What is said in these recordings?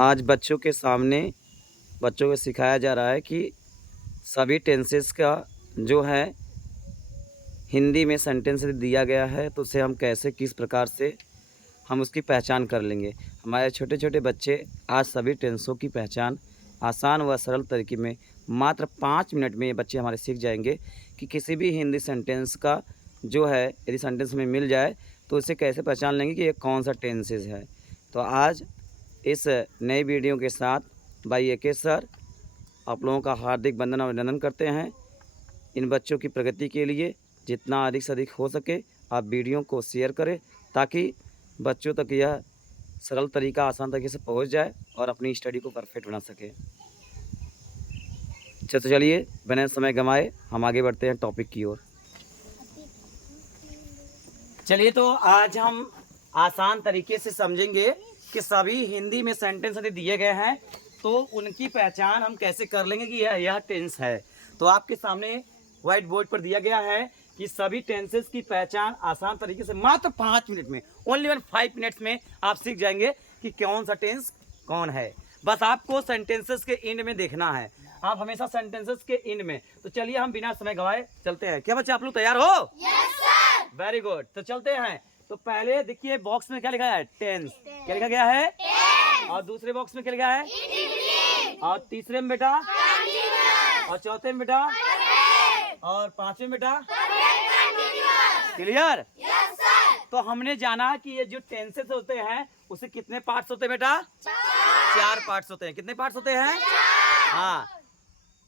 आज बच्चों को सिखाया जा रहा है कि सभी टेंसेस का जो है हिंदी में सेंटेंस दिया गया है, तो उसे हम कैसे किस प्रकार से हम उसकी पहचान कर लेंगे। हमारे छोटे छोटे बच्चे आज सभी टेंसों की पहचान आसान व सरल तरीके में मात्र 5 मिनट में ये बच्चे हमारे सीख जाएंगे कि किसी भी हिंदी सेंटेंस का जो है यदि सेंटेंस में मिल जाए तो उसे कैसे पहचान लेंगे कि ये कौन सा टेंसेस है। तो आज इस नई वीडियो के साथ भाई एके सर आप लोगों का हार्दिक वंदन और अभिनंदन करते हैं। इन बच्चों की प्रगति के लिए जितना अधिक से अधिक हो सके आप वीडियो को शेयर करें ताकि बच्चों तक यह सरल तरीका आसान तरीके से पहुंच जाए और अपनी स्टडी को परफेक्ट बना सके। तो चलिए बिना समय गंवाए हम आगे बढ़ते हैं टॉपिक की ओर। चलिए तो आज हम आसान तरीके से समझेंगे कि सभी हिंदी में सेंटेंस यदि दिए गए हैं तो उनकी पहचान हम कैसे कर लेंगे कि यह टेंस है। तो आपके सामने व्हाइट बोर्ड पर दिया गया है कि सभी टेंसेस की पहचान आसान तरीके से मात्र 5 मिनट में, ओनली 5 मिनट्स में आप सीख जाएंगे कि कौन सा टेंस कौन है। बस आपको सेंटेंसेस के एंड में देखना है, आप हमेशा सेंटेंसेस के एंड में। तो चलिए हम बिना समय गवाए चलते हैं। क्या बच्चे आप लोग तैयार हो? Yes sir. Very good. तो चलते हैं। तो पहले देखिए बॉक्स में क्या लिखा है? टेंस। क्या लिखा गया है? टेंस। और दूसरे बॉक्स में क्या लिखा है? इंडेफिनिट। और तीसरे में बेटा? कंटीन्यूअस। और चौथे में बेटा? परफेक्ट। और पांचवे में बेटा? Perfect continuous. Clear? Yes sir. तो हमने जाना कि ये जो टेंसेस होते हैं उसे कितने पार्ट्स होते हैं बेटा? 4 पार्ट्स होते हैं। कितने पार्ट्स होते हैं? हाँ,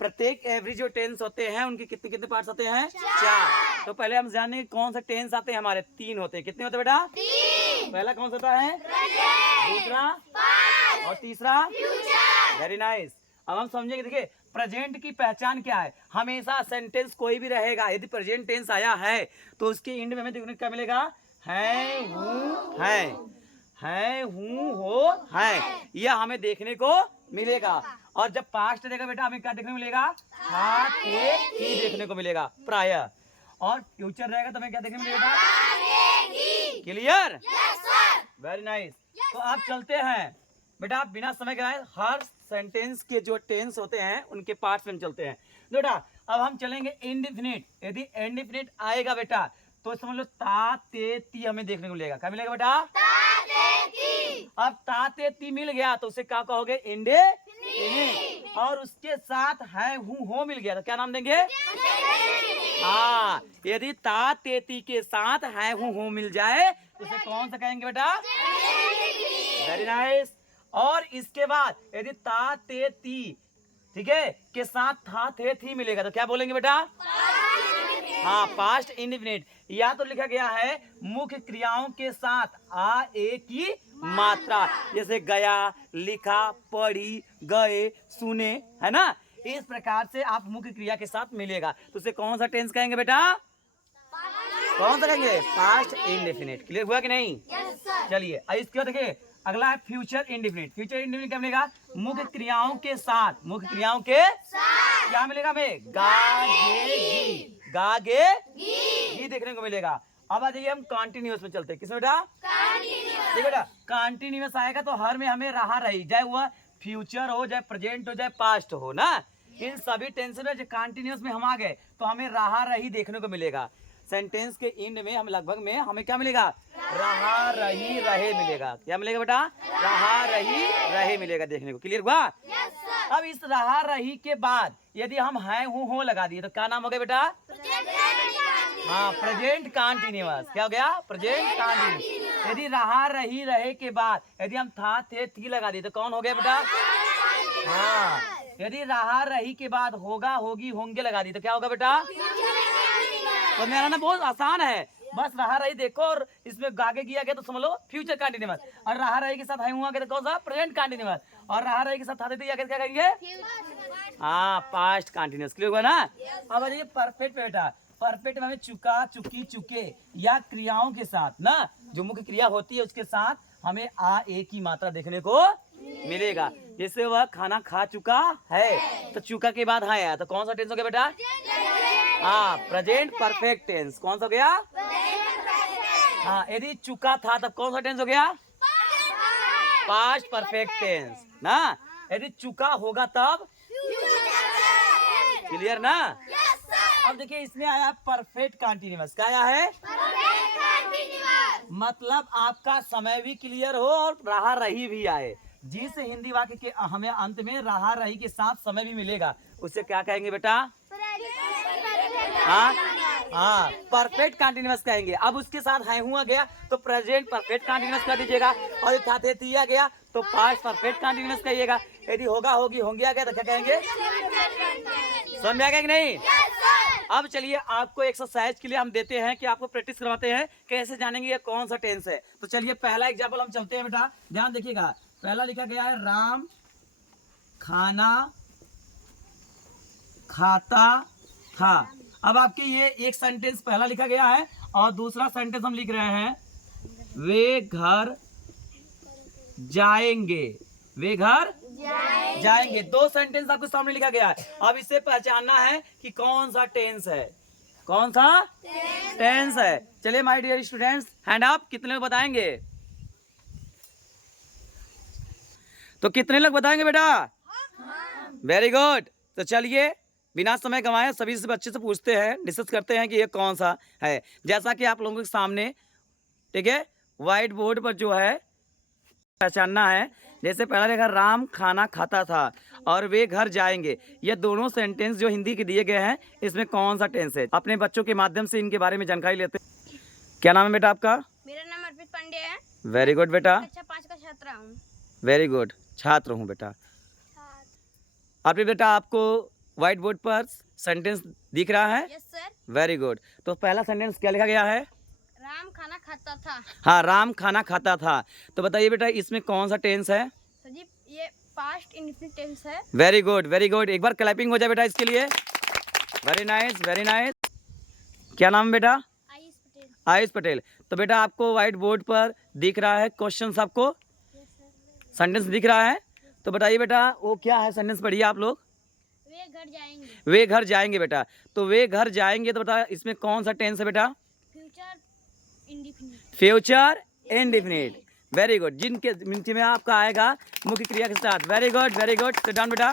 प्रत्येक एवरी जो टेंस होते हैं उनके कितने कितने पार्ट्स होते हैं? 4। तो पहले हम जानेंगे कौन सा टेंस आते हैं। हमारे 3 होते हैं। कितने होते हैं बेटा? 3। पहला कौन सा होता है? प्रेजेंट। दूसरा? पास्ट। और तीसरा? फ्यूचर। Very nice. अब हम समझेंगे। देखिए प्रेजेंट की पहचान क्या है। हमेशा सेंटेंस कोई भी रहेगा, यदि प्रेजेंट टेंस आया है तो उसके एंड में हमें देखने को क्या मिलेगा? है, हूँ, है, हूँ, हो, है, यह हमें देखने को मिलेगा। और जब पास्ट रहेगा बेटा हमें क्या देखने को मिलेगा? था, थे, थी देखने को मिलेगा प्रायः। और फ्यूचर रहेगा तो हमें क्या देखने को मिलेगा? आगे। Clear? Yes sir. Very nice. तो आप चलते हैं बेटा, आप बिना समय गवाए हर सेंटेंस के जो टेंस होते हैं उनके पार्ट्स में चलते हैं बेटा। अब हम चलेंगे इंडेफिनिट। यदि इंडेफिनिट आएगा बेटा तो समझ लो ता, ते, ती हमें देखने को मिलेगा। क्या मिलेगा बेटा? तातेती। अब ता, ते, ती मिल गया तो उसे क्या कहोगे? इंडेफिनिट। और उसके साथ है, हूँ, हो मिल गया तो क्या नाम देंगे? हाँ, यदि ता, ते, ती के साथ है, हूँ, हो मिल जाए तो उसे कौन सा कहेंगे बेटा? Very nice. और इसके बाद यदि ता, ते, ती ठीक है के साथ था, थे, थी मिलेगा तो क्या बोलेंगे बेटा? हाँ, पास्ट इंडेफिनिट। या तो लिखा गया है मुख्य क्रियाओं के साथ आ, ए की मात्रा, जैसे गया, लिखा, पढ़ी, गए, सुने, है ना। इस प्रकार से आप मुख्य क्रिया के साथ मिलेगा तो उसे कौन सा टेंस कहेंगे बेटा? कौन सा कहेंगे? Past indefinite. क्लियर हुआ कि नहीं? Yes sir. चलिए अब इसके बाद देखिए अगला है फ्यूचर इंडेफिनिट। फ्यूचर इंडेफिनिट क्या मिलेगा? मुख्य क्रियाओं के साथ, मुख्य क्रियाओं के साथ। क्या मिलेगा हमें? गा, गे, गी, गा, गे, गी देखने को मिलेगा। अब आ जाइए हम कॉन्टिन्यूअस में चलते हैं। किस बेटा? कंटीन्यूअस। देखो बेटा कॉन्टिन्यूअस आएगा तो हर में हमें रहा रही, चाहे वह फ्यूचर हो, चाहे प्रेजेंट हो, चाहे पास्ट हो ना। इन सभी टेंस में जो कॉन्टिन्यूअस में हम आ गए तो हमें रहा रही देखने को मिलेगा। सेंटेंस के एंड में हम लगभग में हमें क्या मिलेगा? रहा, रही, रहे मिलेगा। क्या मिलेगा बेटा? रहा, रही, रहे मिलेगा देखने को। क्लियर हुआ? Yes sir. अब इस रहा रही के बाद यदि हम है, हूँ, हो लगा दिए तो क्या नाम हो गया बेटा? हाँ, प्रेजेंट कंटीन्यूअस। क्या हो गया? Present continuous. यदि रहा, रही, रहे के बाद यदि हम था, थे, थी लगा दिए तो कौन हो गया बेटा? हाँ, यदि रहा, रही के बाद होगा, होगी, होंगे लगा दिए तो क्या होगा बेटा? तो मेरा ना बहुत आसान है, बस रहा रही देखो और इसमें आगे किया गया तो समझ लो फ्यूचर कंटीन्यूअस। और रहा रही के साथ है, हुआ तो कौन सा? Present continuous. और रहा रही के साथ था, थे, थी क्या करेंगे? हाँ, पास्ट कंटीन्यूअस। क्लियर हुआ ना? अब आ जाइए परफेक्ट पे बेटा। परफेक्ट में हमें चुका, चुकी, चुके या क्रियाओं के साथ ना, जो मुख्य क्रिया होती है उसके साथ हमें आ, ए की मात्रा देखने को मिलेगा। जैसे वह खाना खा चुका है तो चुका के बाद हाँ आया तो कौन सा टेंस हो गया बेटा? हाँ, प्रेजेंट परफेक्ट टेंस। कौन सा हो गया? हाँ, यदि चुका था तब कौन सा टेंस हो गया? पास्ट परफेक्ट टेंस ना। यदि चुका होगा तब क्लियर ना। अब देखिए इसमें आया परफेक्ट कंटीन्यूअस। क्या आया है? मतलब आपका समय भी क्लियर हो और रहा रही भी आए। जिस हिंदी वाक्य के हमें अंत में रहा रही के साथ समय भी मिलेगा उसे क्या कहेंगे बेटा? हाँ हाँ, परफेक्ट कंटीन्यूअस कहेंगे। अब उसके साथ है हुआ गया तो प्रेजेंट परफेक्ट कंटीन्यूअस कर दीजिएगा, और यदि था थे थिया गया तो पास्ट परफेक्ट कंटीन्यूअस कहिएगा। यदि होगा होगी होंगे आ गया तो क्या कहेंगे? समझ में आ गया कि नहीं? अब चलिए आपको एक्सरसाइज के लिए हम देते हैं कि आपको प्रैक्टिस करवाते हैं कैसे जानेंगे ये कौन सा टेंस है। तो चलिए पहला एग्जाम्पल हम चलते हैं बेटा, ध्यान देखिएगा। पहला लिखा गया है राम खाना खाता था। अब आपके ये एक सेंटेंस पहला लिखा गया है और दूसरा सेंटेंस हम लिख रहे हैं वे घर जाएंगे। वे घर जाएंगे। दो सेंटेंस आपके सामने लिखा गया है। अब इसे पहचानना है कि कौन सा टेंस है। कौन सा टेंस है? चलिए my dear students, hand up. कितने लोग बताएंगे? तो कितने लोग बताएंगे बेटा? Very good. तो चलिए बिना समय गंवाए सभी से बच्चे से पूछते हैं, डिस्कस करते हैं कि ये कौन सा है। जैसा कि आप लोगों के सामने, ठीक है, व्हाइट बोर्ड पर जो है पहचानना है। जैसे पहला देखा राम खाना खाता था और वे घर जाएंगे। ये दोनों सेंटेंस जो हिंदी के दिए गए हैं इसमें कौन सा टेंस है? अपने बच्चों के माध्यम से इनके बारे में जानकारी लेते हैं। क्या नाम है बेटा आपका? मेरा नाम अर्पित पांडे है। वेरी गुड बेटा। कक्षा 5 का छात्र हूँ। वेरी गुड, छात्र हूँ बेटा। अर्पित बेटा आपको व्हाइट बोर्ड पर सेंटेंस दिख रहा है? Yes sir. Very good. तो पहला सेंटेंस क्या लिखा गया है? राम खाना खाता था। हाँ, राम खाना खाता था। तो बताइए बेटा इसमें कौन सा टेंस है? सर जी ये पास्ट इंडेफिनिट टेंस है। Very good, very good. एक बार क्लैपिंग हो जाए बेटा इसके लिए। Very nice, very nice. क्या नाम है बेटा? आयुष पटेल। आयुष पटेल। तो बेटा आपको व्हाइट बोर्ड पर दिख रहा है क्वेश्चन, आपको सेंटेंस दिख रहा है। तो बताइए बेटा वो क्या है? सेंटेंस पढ़िए आप लोग। वे घर जाएंगे। वे घर जाएंगे बेटा। तो वे घर जाएंगे तो बेटा इसमें कौन सा टेंस है बेटा? Future indefinite. Future indefinite. Very good. जिनके में आपका आएगा मुख्य क्रिया के साथ। Very good, very good. Sit down बेटा।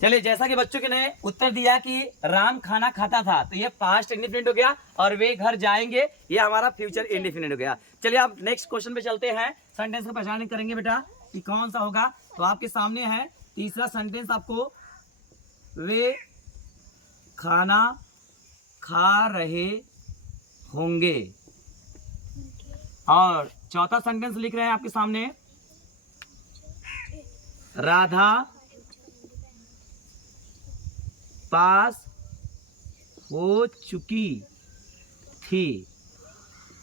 चलिए जैसा कि बच्चों के ने उत्तर दिया कि राम खाना खाता था, तो ये पास्ट इंडेफिनिट हो गया, और वे घर जाएंगे ये हमारा फ्यूचर इंडेफिनिट हो गया। चलिए आप नेक्स्ट क्वेश्चन पे चलते हैं। सेंटेंस को पहचान करेंगे बेटा कि कौन सा होगा। तो आपके सामने है तीसरा सेंटेंस, आपको वे खाना खा रहे होंगे। और चौथा सेंटेंस लिख रहे हैं आपके सामने राधा पास हो चुकी थी।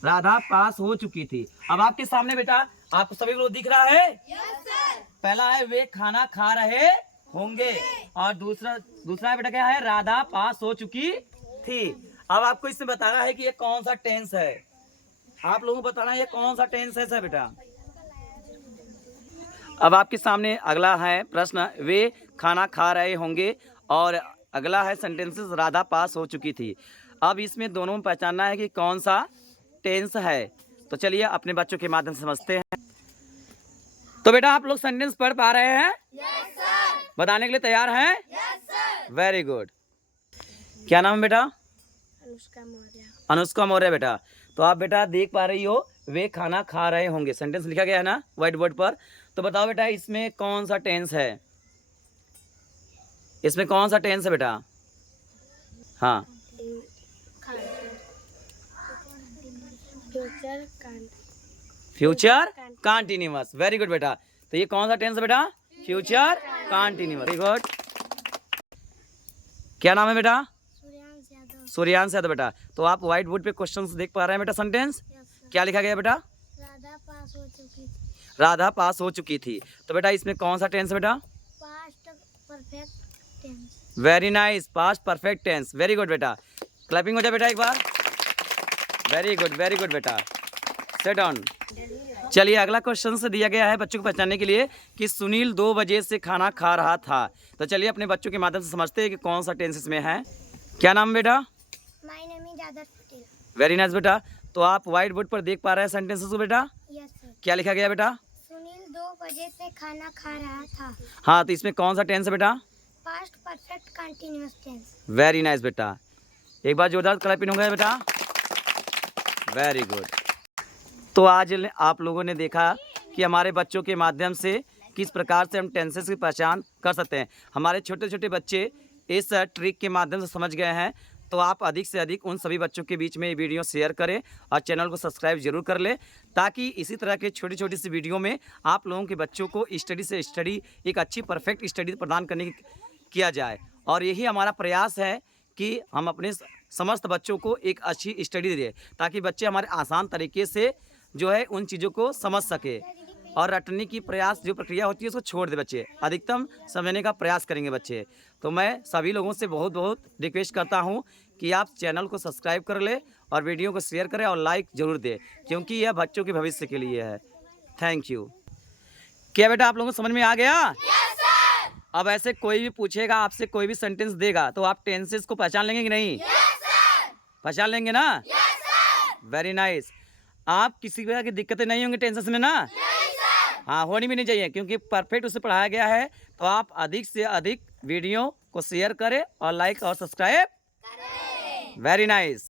राधा पास हो चुकी थी। अब आपके सामने बेटा आपको सभी को दिख रहा है? पहला है वे खाना खा रहे होंगे, और दूसरा बेटा क्या है? राधा पास हो चुकी थी। अब आपको इसमें बताना है कि ये कौन सा टेंस है। आप लोगों को बताना है ये कौन सा टेंस है सर बेटा। अब आपके सामने अगला है प्रश्न, वे खाना खा रहे होंगे, और अगला है सेंटेंसेस राधा पास हो चुकी थी। अब इसमें दोनों में पहचानना है कि कौन सा टेंस है। तो चलिए अपने बच्चों के माध्यम से समझते हैं। तो बेटा आप लोग सेंटेंस पढ़ पा रहे हैं? Yes sir. बताने के लिए तैयार हैं? Yes sir. Very good. क्या नाम है बेटा? अनुष्का मौर्य। अनुष्का मौर्य बेटा। तो आप बेटा देख पा रही हो वे खाना खा रहे होंगे, सेंटेंस लिखा गया है ना व्हाइट बोर्ड पर। तो बताओ बेटा इसमें कौन सा टेंस है? इसमें कौन सा टेंस है बेटा? हाँ, फ्यूचर कंटीन्यूअस। वेरी गुड बेटा। तो ये कौन सा टेंस है बेटा? Future continuous. Very good. क्या नाम है बेटा? सूर्यांश यादव। सूर्यांश यादव बेटा। तो आप व्हाइट बोर्ड पे क्वेश्चंस देख पा रहे हैं बेटा। सेंटेंस क्या लिखा गया बेटा? राधा पास हो चुकी थी। राधा पास हो चुकी थी। तो बेटा इसमें कौन सा टेंस है बेटा? Past perfect tense. Very nice, past perfect tense. Very good बेटा। क्लैपिंग हो जाए बेटा एक बार। वेरी गुड बेटा। Sit down. चलिए अगला क्वेश्चन से दिया गया है बच्चों को पहचानने के लिए कि सुनील 2 बजे से खाना खा रहा था। तो चलिए अपने बच्चों के माध्यम से समझते हैं कि कौन सा टेंस इसमें है। क्या नाम बेटा? My name is Adarsh Patel. Very nice बेटा। तो आप व्हाइट बोर्ड पर देख पा रहे हैं सेंटेंसेस को बेटा। Yes sir. क्या लिखा गया बेटा? सुनील 2 बजे से खाना खा रहा था। हाँ, तो इसमें कौन सा टेंस है बेटा? Past perfect continuous tense. Very nice बेटा, एक बार जोरदार क्लैपिंग हो गया बेटा, वेरी गुड। तो आज आप लोगों ने देखा कि हमारे बच्चों के माध्यम से किस प्रकार से हम टेंसेस की पहचान कर सकते हैं। हमारे छोटे छोटे बच्चे इस ट्रिक के माध्यम से समझ गए हैं। तो आप अधिक से अधिक उन सभी बच्चों के बीच में ये वीडियो शेयर करें और चैनल को सब्सक्राइब जरूर कर लें, ताकि इसी तरह के छोटी छोटी सी वीडियो में आप लोगों के बच्चों को स्टडी से स्टडी, एक अच्छी परफेक्ट स्टडी प्रदान करने की किया जाए। और यही हमारा प्रयास है कि हम अपने समस्त बच्चों को एक अच्छी स्टडी दें, ताकि बच्चे हमारे आसान तरीके से जो है उन चीज़ों को समझ सके और रटने की प्रयास जो प्रक्रिया होती है उसको छोड़ दे। बच्चे अधिकतम समझने का प्रयास करेंगे बच्चे। तो मैं सभी लोगों से बहुत बहुत रिक्वेस्ट करता हूं कि आप चैनल को सब्सक्राइब कर ले और वीडियो को शेयर करें और लाइक ज़रूर दें, क्योंकि यह बच्चों के भविष्य के लिए है। Thank you. क्या बेटा आप लोगों को समझ में आ गया? Yes sir. अब ऐसे कोई भी पूछेगा आपसे, कोई भी सेंटेंस देगा, तो आप टेंसेस को पहचान लेंगे कि नहीं? Yes sir. पहचान लेंगे ना? Yes sir. Very nice. आप किसी प्रकार की दिक्कतें नहीं होंगी टेंसेस में ना? नहीं सर। हाँ, होनी भी नहीं चाहिए, क्योंकि परफेक्ट उसे पढ़ाया गया है। तो आप अधिक से अधिक वीडियो को शेयर करें और लाइक और सब्सक्राइब। Very nice.